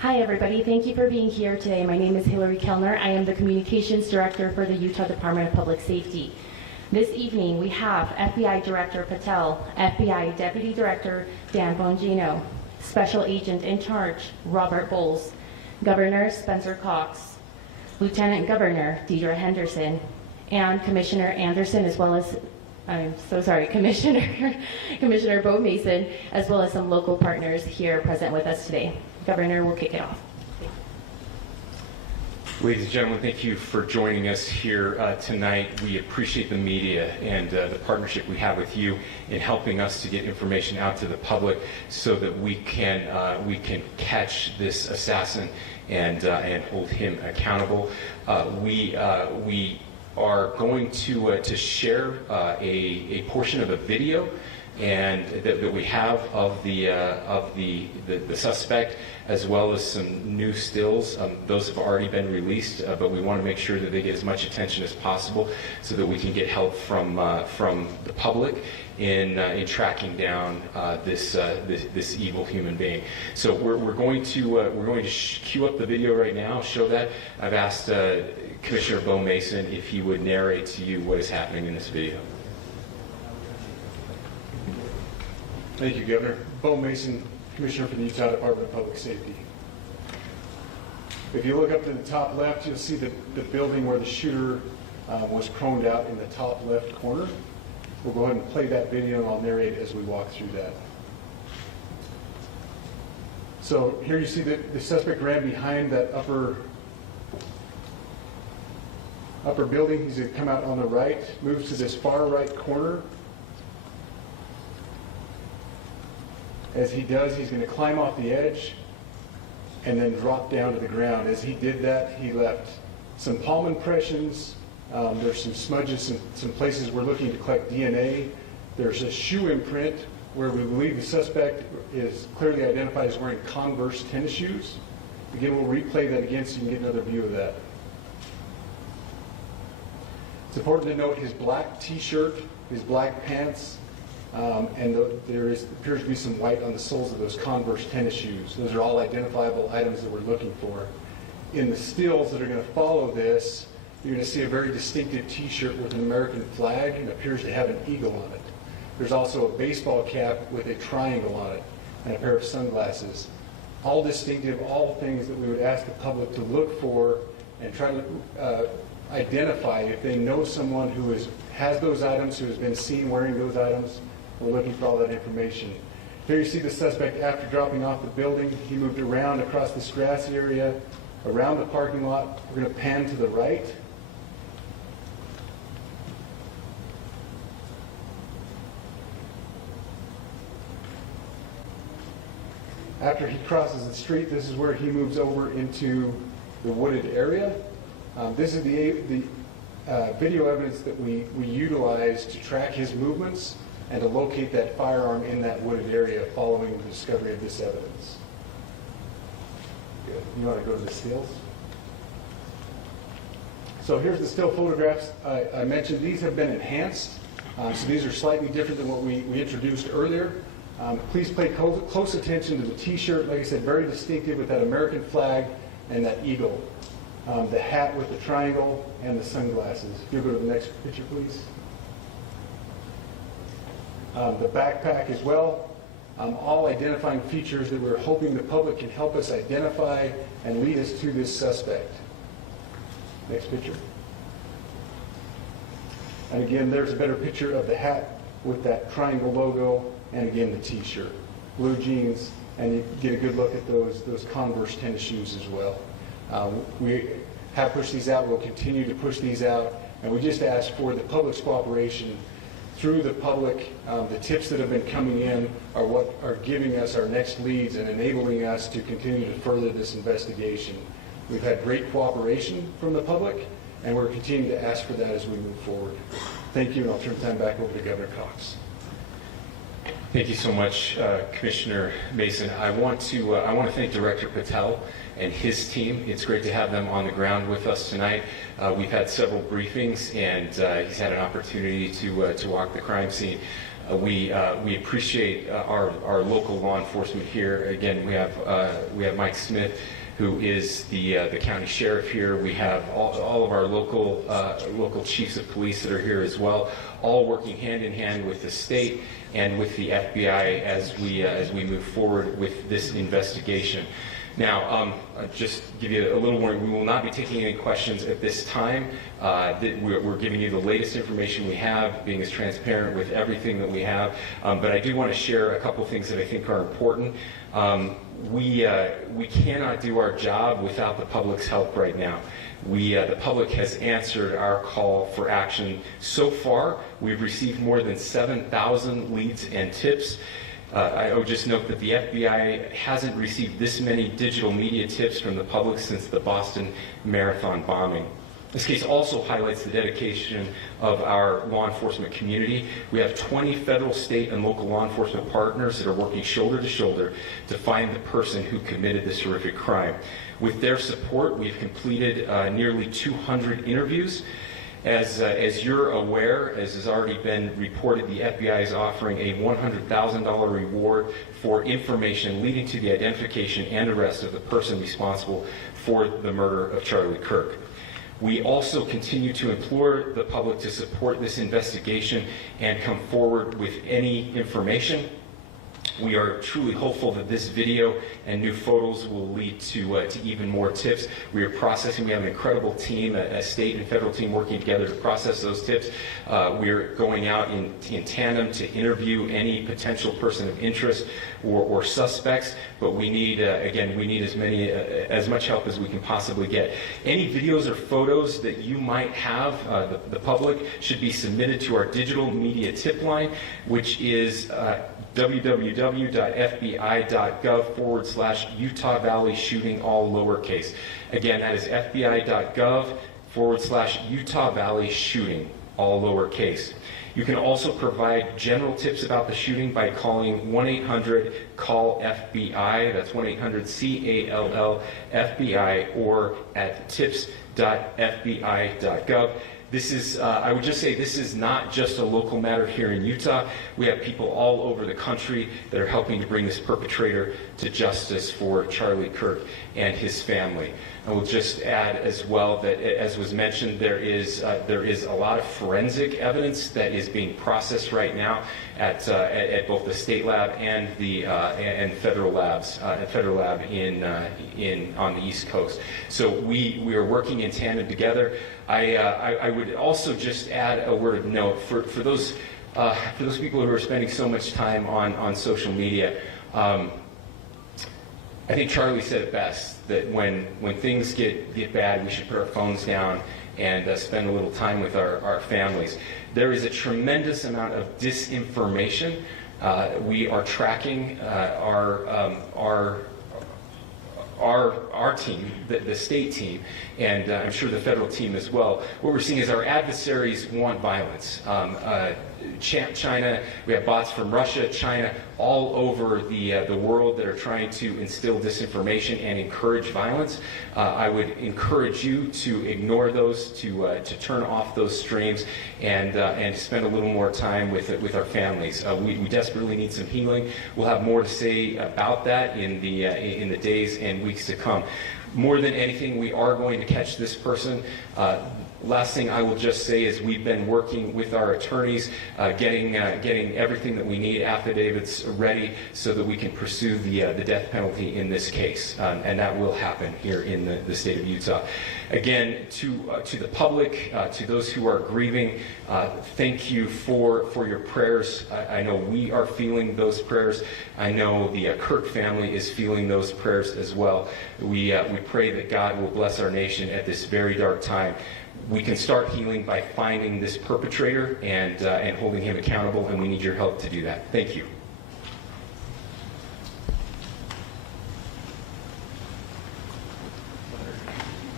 Hi everybody, thank you for being here today. My name is Hillary Kellner. I am the Communications Director for the Utah Department of Public Safety. This evening we have FBI Director Patel, FBI Deputy Director Dan Bongino, Special Agent in Charge Robert Boles, Governor Spencer Cox, Lieutenant Governor Theodore Henderson, and Commissioner Anderson, as well as Commissioner Beau Mason, as well as some local partners here present with us today. Governor will kick it off. Ladies and gentlemen, thank you for joining us here tonight. We appreciate the media and the partnership we have with you in helping us to get information out to the public so that we can catch this assassin and hold him accountable. We are going to share a portion of a video and that we have of the suspect, as well as some new stills. Those have already been released, but we want to make sure that they get as much attention as possible so that we can get help from the public in tracking down this evil human being. So we're going to cue up the video right now. Show that. I've asked Commissioner Beau Mason if he would narrate to you what is happening in this video. Thank you, Governor. Beau Mason, Commissioner for the Utah Department of Public Safety. If you look up to the top left, you'll see the building where the shooter was proned out in the top left corner. We'll go ahead and play that video and I'll narrate as we walk through that. So here you see the suspect ran behind that upper building. He's going to come out on the right, moves to this far right corner. As he does, he's going to climb off the edge and then drop down to the ground. As he did that, he left some palm impressions. There's some smudges, some places we're looking to collect DNA. There's a shoe imprint where we believe the suspect is clearly identified as wearing Converse tennis shoes. Again, we'll replay that again so you can get another view of that. It's important to note his black t-shirt, his black pants, and there appears to be some white on the soles of those Converse tennis shoes. Those are all identifiable items that we're looking for. In the stills that are going to follow this, you're going to see a very distinctive t-shirt with an American flag and appears to have an eagle on it. There's also a baseball cap with a triangle on it and a pair of sunglasses. All distinctive, all things that we would ask the public to look for and try to identify if they know someone who has those items, who has been seen wearing those items. We're looking for all that information. Here you see the suspect after dropping off the building. He moved around across this grassy area, around the parking lot. We're going to pan to the right. After he crosses the street, this is where he moves over into the wooded area. This is the video evidence that we utilize to track his movements and to locate that firearm in that wooded area following the discovery of this evidence. Good. You want to go to the stills? So here's the still photographs. I mentioned these have been enhanced. So these are slightly different than what we introduced earlier. Please pay close attention to the t-shirt. Like I said, very distinctive with that American flag and that eagle. The hat with the triangle and the sunglasses. If you'll go to the next picture, please. The backpack as well. All identifying features that we're hoping the public can help us identify and lead us to this suspect. Next picture. And again, there's a better picture of the hat with that triangle logo, and again the t-shirt. Blue jeans, and you get a good look at those Converse tennis shoes as well. We have pushed these out. We'll continue to push these out, and we just ask for the public's cooperation through the public. The tips that have been coming in are what are giving us our next leads and enabling us to continue to further this investigation. We've had great cooperation from the public, and we're continuing to ask for that as we move forward. Thank you, and I'll turn the time back over to Governor Cox. Thank you so much, Commissioner Mason. I want to thank Director Patel and his team. It's great to have them on the ground with us tonight. We've had several briefings, and he's had an opportunity to walk the crime scene. We appreciate our local law enforcement here. Again, we have Mike Smith, who is the county sheriff here. We have all of our local chiefs of police that are here as well, all working hand in hand with the state and with the FBI as we move forward with this investigation. Now, just give you a little warning, we will not be taking any questions at this time. We're giving you the latest information we have, being as transparent with everything that we have. But I do want to share a couple things that I think are important. We cannot do our job without the public's help right now. The public has answered our call for action. So far, we've received more than 7,000 leads and tips. I would just note that the FBI hasn't received this many digital media tips from the public since the Boston Marathon bombing. This case also highlights the dedication of our law enforcement community. We have 20 federal, state, and local law enforcement partners that are working shoulder to shoulder to find the person who committed this horrific crime. With their support, we've completed nearly 200 interviews. As you're aware, as has already been reported, the FBI is offering a $100,000 reward for information leading to the identification and arrest of the person responsible for the murder of Charlie Kirk. We also continue to implore the public to support this investigation and come forward with any information. We are truly hopeful that this video and new photos will lead to even more tips. We are processing. We have an incredible team, a state and federal team working together to process those tips. We are going out in tandem to interview any potential person of interest or suspects. But we need, again, we need as much help as we can possibly get. Any videos or photos that you might have, the public, should be submitted to our digital media tip line, which is www.fbi.gov/Utah Valley shooting, all lowercase. Again, that is fbi.gov/Utah Valley shooting, all lowercase. You can also provide general tips about the shooting by calling 1-800-CALL-FBI. That's 1-800-CALL-FBI, or at tips.fbi.gov. This is, I would just say, this is not just a local matter here in Utah. We have people all over the country that are helping to bring this perpetrator to justice for Charlie Kirk and his family. I will just add as well that, as was mentioned, there is a lot of forensic evidence that is being processed right now at both the state lab and the federal labs, federal lab on the East Coast. So we are working in tandem together. I would also just add a word of note for those people who are spending so much time on social media. I think Charlie said it best, that when things get bad, we should put our phones down and spend a little time with our families. There is a tremendous amount of disinformation. We are tracking our team, the state team, and I'm sure the federal team as well. What we're seeing is our adversaries want violence. China, we have bots from Russia, China, all over the world that are trying to instill disinformation and encourage violence. I would encourage you to ignore those, to turn off those streams, and spend a little more time with our families. We desperately need some healing. We'll have more to say about that in the days and weeks to come. More than anything, we are going to catch this person. Last thing I will just say is we've been working with our attorneys, getting everything that we need, affidavits ready, so that we can pursue the death penalty in this case, and that will happen here in the state of Utah. Again, to the public, to those who are grieving, thank you for your prayers. I know we are feeling those prayers. I know the Kirk family is feeling those prayers as well. We pray that God will bless our nation at this very dark time. We can start healing by finding this perpetrator and holding him accountable, and we need your help to do that. Thank you.